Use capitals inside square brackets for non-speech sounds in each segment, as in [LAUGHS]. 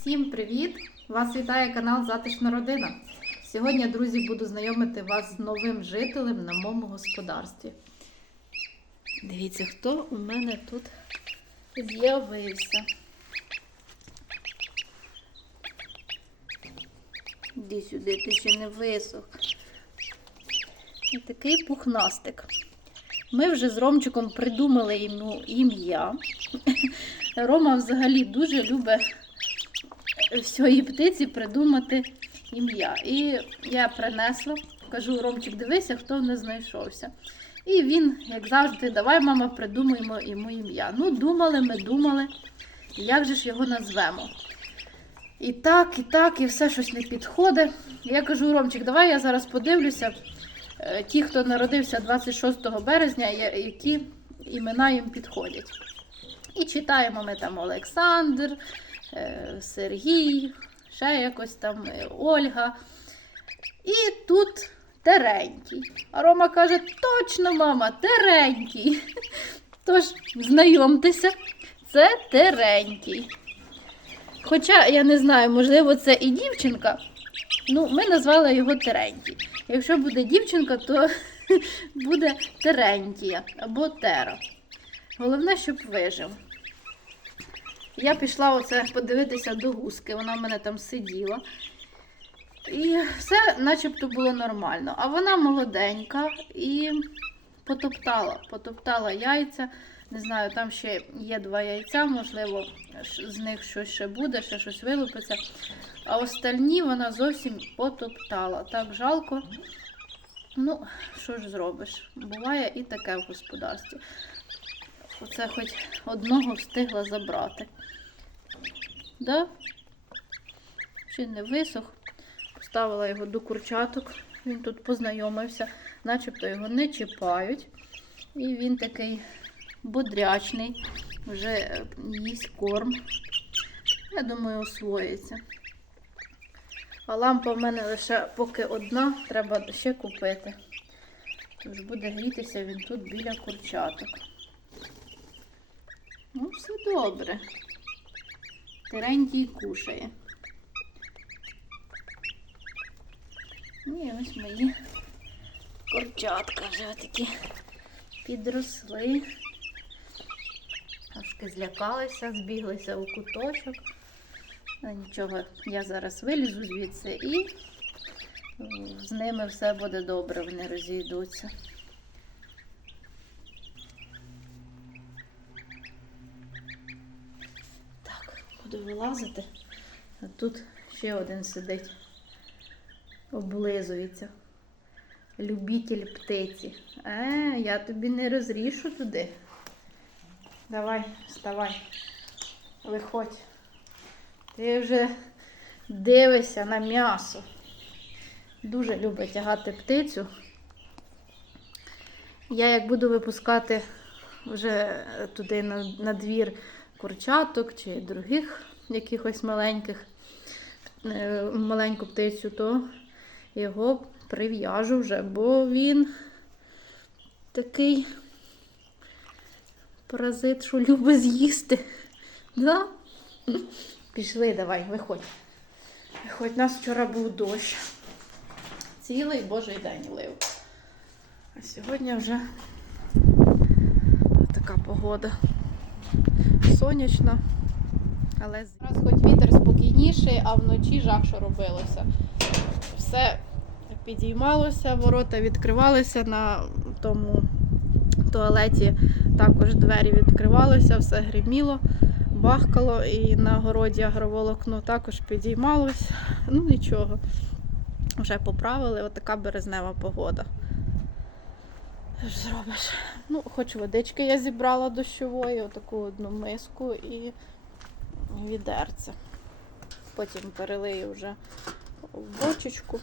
Всім привіт! Вас вітає канал Затишна Родина. Сьогодні, друзі, буду знайомити вас з новим жителем на моєму господарстві. Дивіться, хто у мене тут з'явився. Іди сюди, ти ще не висох. І такий пухнастик. Ми вже з Ромчиком придумали йому ім'я. Рома взагалі дуже любить всієї птиці придумати ім'я. І я принесла, кажу, Ромчик, дивися, хто нас знайшовся. І він, як завжди, давай, мама, придумаємо йому ім'я. Ну, думали, ми думали, як же ж його назвемо. І так, і так, і все щось не підходить. Я кажу, Ромчик, давай я зараз подивлюся. е, Ті, хто народився 26 березня, які імена їм підходять. І читаємо ми там Олександр, Сергій, ще якось там е, Ольга. І тут Терентій. А Рома каже: точно, мама, Терентій. [LAUGHS] Тож, знайомтеся, це Терентій. Хоча, я не знаю, можливо, це і дівчинка. Ну, ми назвали його Терентій. Якщо буде дівчинка, то [LAUGHS] буде Терентія або Тера. Головне, щоб вижив. Я пішла оце подивитися до гуски, вона в мене там сиділа. І все начебто було нормально. А вона молоденька і потоптала, потоптала яйця. Не знаю, там ще є два яйця, можливо, з них щось ще буде, ще щось вилупиться. А остальні вона зовсім потоптала. Так жалко. Ну, що ж зробиш? Буває і таке в господарстві. Оце хоч одного встигла забрати. Да? Ще не висох. Поставила його до курчаток. Він тут познайомився, начебто його не чіпають. І він такий бодрячний, вже е, їсть корм. Я думаю, освоїться. А лампа в мене лише поки одна, треба ще купити. Тож буде грітися він тут біля курчаток. Ну, все добре. Терентій кушає. І ось мої курчатка вже такі підросли. Трошки злякалися, збіглися у куточок. Ну, нічого, я зараз вилізу звідси і з ними все буде добре, вони розійдуться. Буду вилазити. А тут ще один сидить, облизується. Любитель птиці. Е, я тобі не розрішу туди. Давай, вставай. Виходь. Ти вже дивишся на м'ясо. Дуже любить тягати птицю. Я як буду випускати вже туди на, на двір курчаток чи других якихось маленьких, е, маленьку птицю, то його прив'яжу вже, бо він такий паразит, що любить з'їсти. Да? Пішли, давай, виходь. Виходь, нас вчора був дощ. Цілий божий день лив. А сьогодні вже така погода. Сонячна. Але зараз хоч вітер спокійніший, а вночі жах, що робилося. Все підіймалося, ворота відкривалися на тому туалеті. Також двері відкривалися, все гриміло, бахкало і на городі агроволокно також підіймалось. Ну нічого. Вже поправили, отака березнева погода. Зробиш? Ну, хоч водички я зібрала дощової, отаку одну миску і відерце. Потім перелию вже в бочечку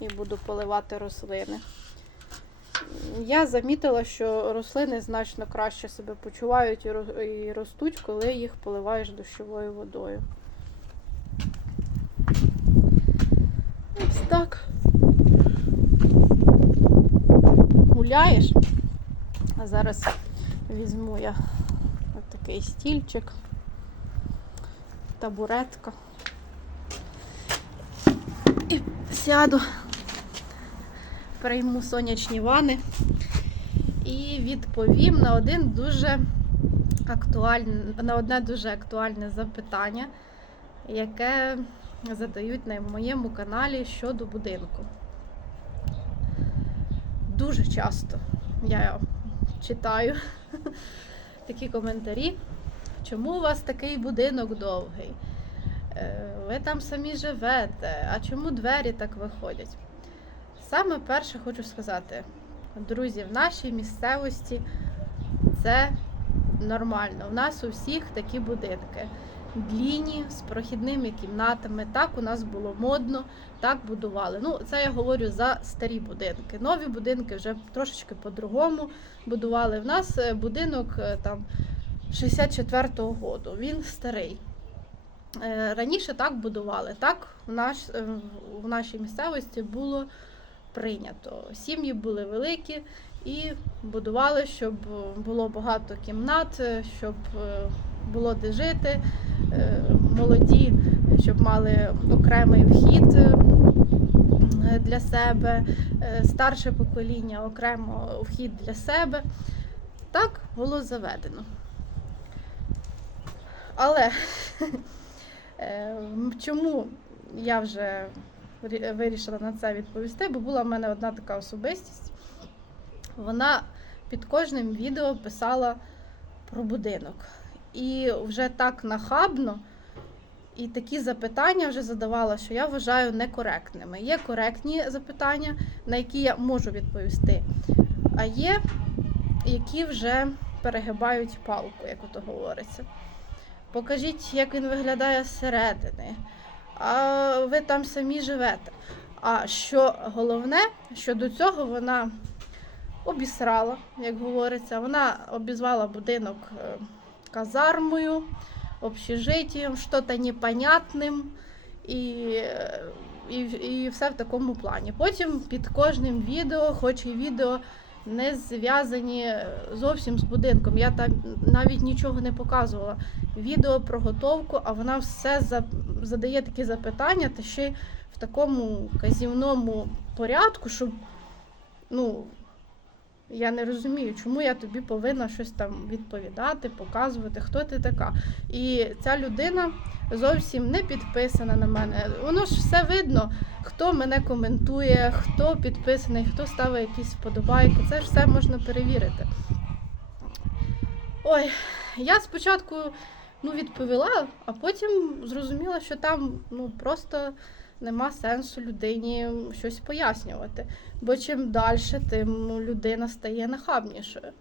і буду поливати рослини. Я замітила, що рослини значно краще себе почувають і ростуть, коли їх поливаєш дощовою водою. Ось так. Гуляєш. Зараз візьму я отакий стільчик, табуретка. і сяду, прийму сонячні вани і відповім на один дуже актуальне, на одне дуже актуальне запитання, яке задають на моєму каналі щодо будинку. Дуже часто я читаю [LAUGHS] такі коментарі. Чому у вас такий будинок довгий? Е, Ви там самі живете, а чому двері так виходять? Саме перше хочу сказати, друзі, в нашій місцевості це нормально. У нас у всіх такі будинки. Длінні, з прохідними кімнатами. Так у нас було модно, так будували. Ну, це я говорю за старі будинки. Нові будинки вже трошечки по-другому будували. В нас е, будинок е, там 64-го году. Він старий. Е, Раніше так будували. Так в, наш, в нашій місцевості було прийнято. Сім'ї були великі і будували, щоб було багато кімнат, щоб е, було де жити. Е, Молоді, щоб мали окремий вхід е, для себе, старше покоління окремо вхід для себе. Так було заведено. Але [LAUGHS] чому я вже вирішила на це відповісти, бо була в мене одна така особистість. Вона під кожним відео писала про будинок. І вже так нахабно, і такі запитання вже задавала, що я вважаю некоректними. Є коректні запитання, на які я можу відповісти, а є, які вже перегибають палку, як ото говориться. Покажіть, як він виглядає зсередини. А ви там самі живете. А що головне, що до цього вона обісрала, як говориться, вона обізвала будинок е, казармою, общежитієм, що-то непонятним і, і, і все в такому плані. Потім під кожним відео, хоч і відео не зв'язані зовсім з будинком. Я там навіть нічого не показувала. Відео про готовку, а вона все за- задає такі запитання, та ще в такому казівному порядку, щоб ну. Я не розумію, чому я тобі повинна щось там відповідати, показувати, хто ти така. І ця людина зовсім не підписана на мене. Воно ж все видно, хто мене коментує, хто підписаний, хто ставить якісь вподобайки. Це ж все можна перевірити. Ой, я спочатку ну, відповіла, а потім зрозуміла, що там ну, просто нема сенсу людині щось пояснювати. Бо чим далі, тим людина стає нахабнішою.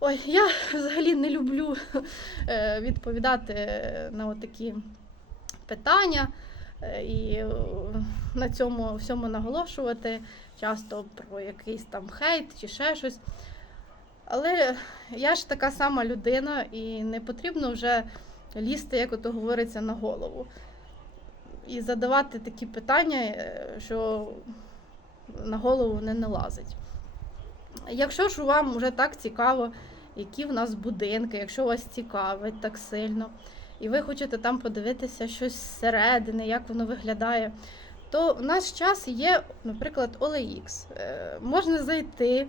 Ой, я [LAUGHS] взагалі не люблю е, відповідати на такі питання е, і на цьому всьому наголошувати часто про якийсь там хейт чи ще щось. Але я ж така сама людина, і не потрібно вже лізти, як ото говориться, на голову. І задавати такі питання, е, що на голову не налазить. Якщо ж вам вже так цікаво, які в нас будинки, якщо вас цікавить так сильно, і ви хочете там подивитися щось зсередини, як воно виглядає, то в наш час є, наприклад, OLX. Е, Можна зайти,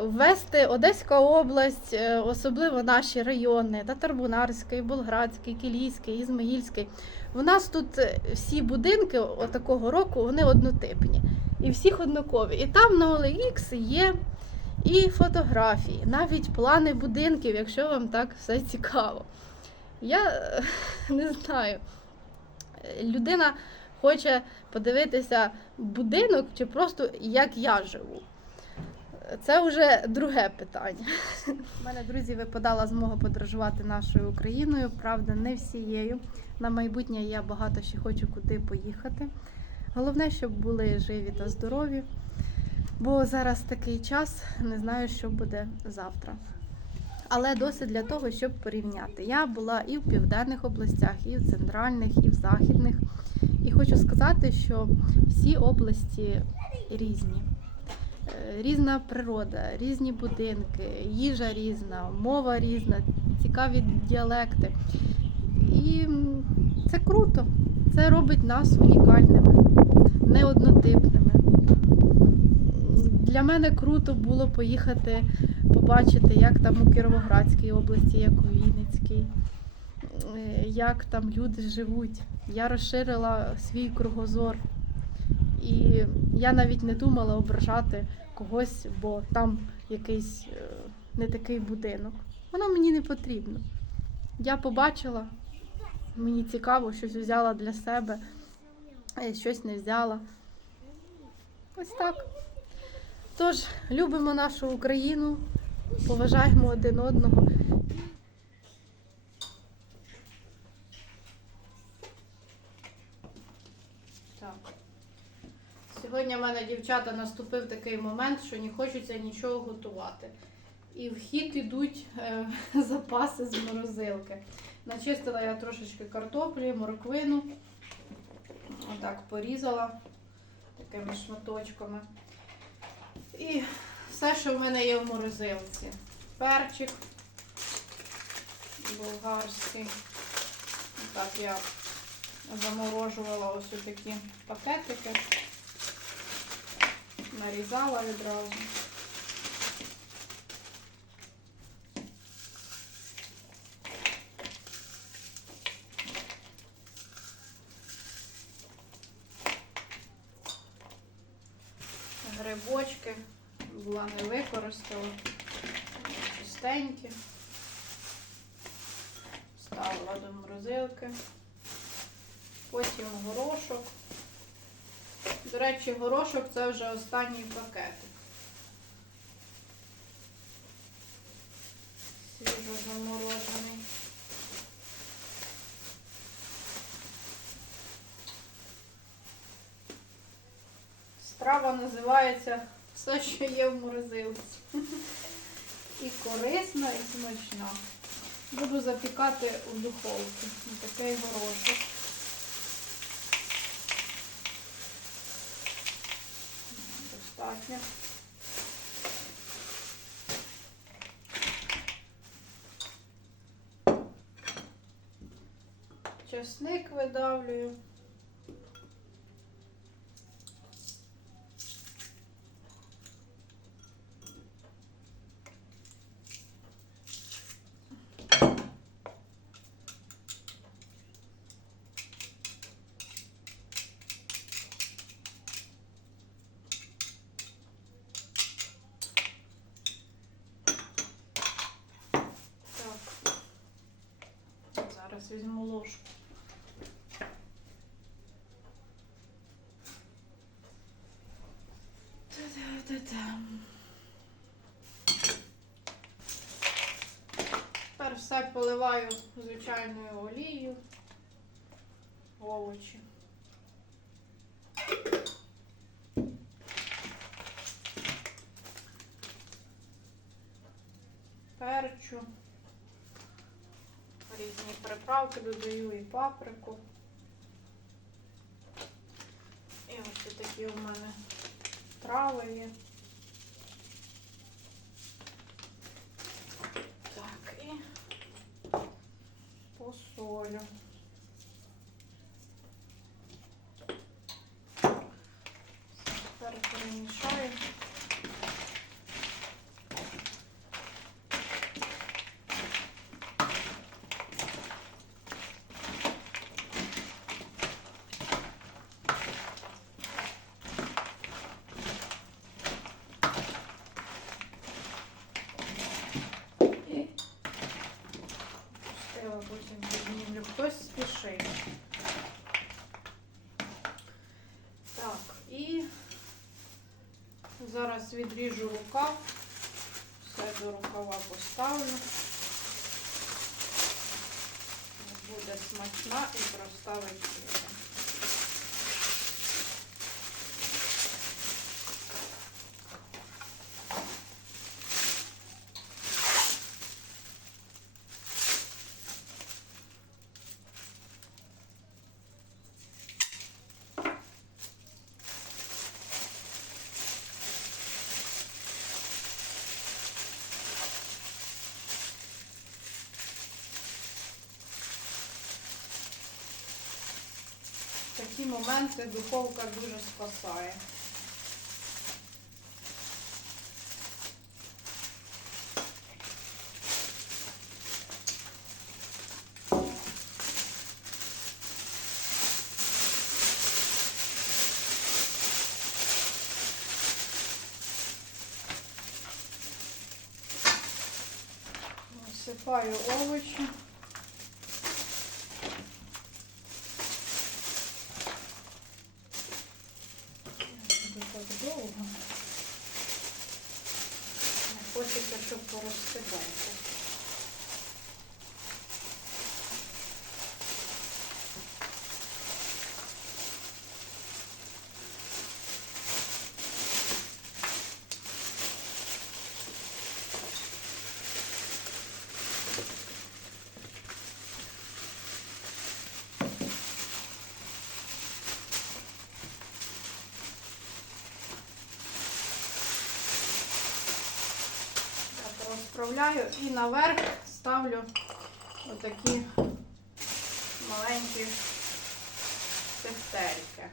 ввести Одеська область, е, особливо наші райони, Татарбунарський, Болградський, Кілійський, Ізмаїльський. У нас тут е, всі будинки такого року вони однотипні. І всіх однакові. І там на OLX є і фотографії, навіть плани будинків, якщо вам так все цікаво. Я е, [LAUGHS] не знаю, е, людина хоче подивитися будинок чи просто як я живу. Це вже друге питання. У мене, друзі, випадала змога подорожувати нашою Україною, правда, не всією. На майбутнє я багато ще хочу куди поїхати. Головне, щоб були живі та здорові, бо зараз такий час, не знаю, що буде завтра. Але досить для того, щоб порівняти. Я була і в південних областях, і в центральних, і в західних. І хочу сказати, що всі області різні. Е, Різна природа, різні будинки, їжа різна, мова різна, цікаві діалекти. І це круто. Це робить нас унікальними. не однотипними. Для мене круто було поїхати побачити, як там у Кіровоградській області, як у Вінницькій, е, як там люди живуть. Я розширила свій кругозор. І я навіть не думала ображати когось, бо там якийсь е, не такий будинок. Воно мені не потрібно. Я побачила, мені цікаво, щось взяла для себе, е, щось не взяла. Ось так. Тож, любимо нашу Україну, поважаємо один одного. Так. Сьогодні в мене дівчата наступив такий момент, що не хочеться нічого готувати. І в хід ідуть е, [LAUGHS] запаси з морозилки. Начистила я трошечки картоплі, морквину. Отак порізала такими шматочками. І все, що в мене є в морозилці. Перчик болгарський. Так я заморожувала ось такі пакетики. Нарізала відразу. Грибочки була не використала. Чистенькі. Ставила до морозилки. Потім горошок. До речі, горошок це вже останній пакетик. Свіжо заморожений. Страва називається все, що є в морозилці. І корисна, і смачна. Буду запікати у духовці. Такий горошок. Достатньо. Чесник видавлюю. Так. Зараз візьму ложку. Тепер все поливаю звичайною олією. Овочі. Перчу. Різні приправки додаю і паприку. І ось такі у мене трави є. Так, і посолю. Тепер перемішаю. І пустила потім піднімлю. Хтось спішить. Так, і зараз відріжу рукав. Все до рукава поставлю. Буде смачна і проста вечеря. Такі моменти духовка дуже спасає. Насипаю овочі. Буде так довго. Не Хочеться, щоб порозстигати. Так, розправляю і наверх ставлю отакі маленькі тефтельки.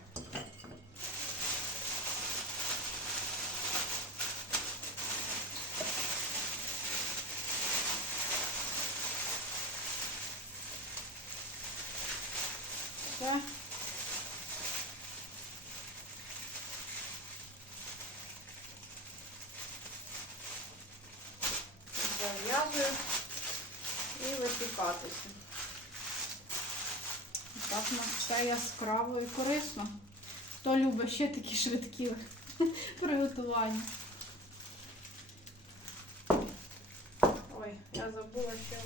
Все. зав'язую і випікатися. Так на все яскраво і корисно. Хто любить ще такі швидкі [LAUGHS] приготування. Ой, я забула ще.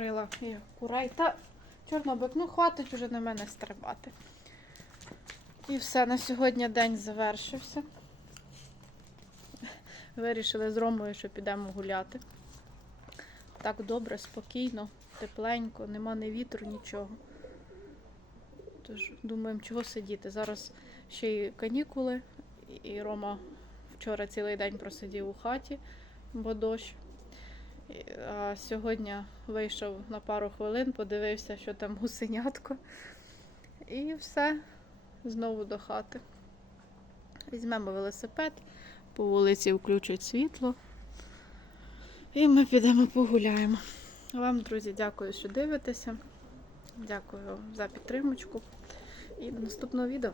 Закрила і курей. Та чорнобик, ну хватить уже на мене стрибати. І все, на сьогодні день завершився. Вирішили з Ромою, що підемо гуляти. Так добре, спокійно, тепленько, нема ні вітру, нічого. Тож думаємо, чого сидіти. Зараз ще й канікули, і Рома вчора цілий день просидів у хаті, бо дощ. А сьогодні вийшов на пару хвилин, подивився, що там гусенятко. І все, знову до хати. Візьмемо велосипед, по вулиці включать світло. І ми підемо погуляємо. Вам, друзі, дякую, що дивитеся. Дякую за підтримочку. І до наступного відео.